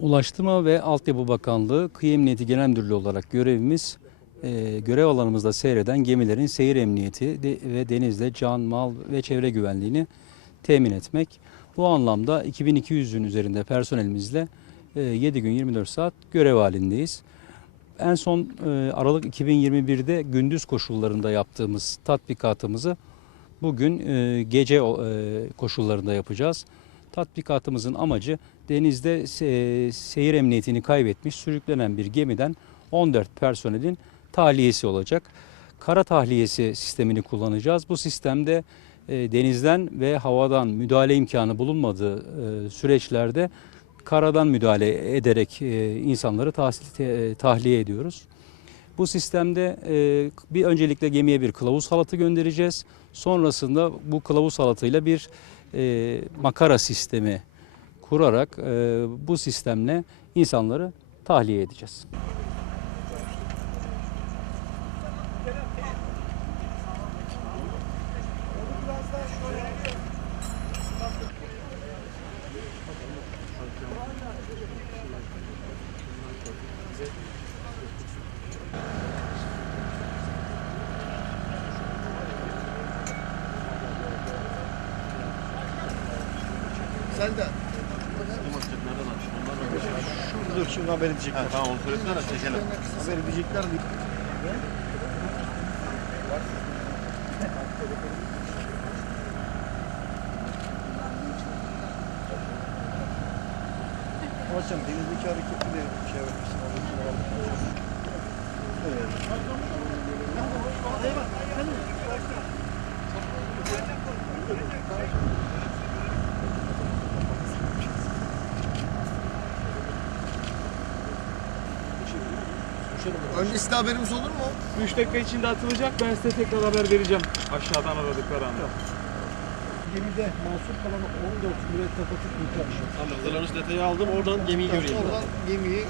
Ulaştırma ve Altyapı Bakanlığı Kıyı Emniyeti Genel Müdürlüğü olarak görevimiz e, görev alanımızda seyreden gemilerin seyir emniyeti de- ve denizde can, mal ve çevre güvenliğini temin etmek. Bu anlamda 2200'ün üzerinde personelimizle e, 7 gün 24 saat görev halindeyiz. En son e, Aralık 2021'de gündüz koşullarında yaptığımız tatbikatımızı bugün e, gece e, koşullarında yapacağız. Tatbikatımızın amacı denizde se- seyir emniyetini kaybetmiş sürüklenen bir gemiden 14 personelin tahliyesi olacak. Kara tahliyesi sistemini kullanacağız. Bu sistemde e, denizden ve havadan müdahale imkanı bulunmadığı e, süreçlerde karadan müdahale ederek e, insanları e, tahliye ediyoruz. Bu sistemde e, bir öncelikle gemiye bir kılavuz halatı göndereceğiz. Sonrasında bu kılavuz halatıyla bir e, makara sistemi kurarak e, bu sistemle insanları tahliye edeceğiz. Sen de. Dur şimdi haber edecekler. tamam onu söylesene çekelim. Haber edecekler. Hocam denizdeki hareketi de şey yapmışsın. Evet. Öncesinde haberimiz olur mu? 3 dakika içinde atılacak. Ben size tekrar haber vereceğim. Aşağıdan aradıkları anda. Gemide mahsur kalan 14 mürettebatı kurtarmış. Hazırlanış detayı aldım. Oradan gemiyi göreyim. Oradan gemiyi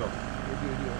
Yok. Ediyor, ediyor.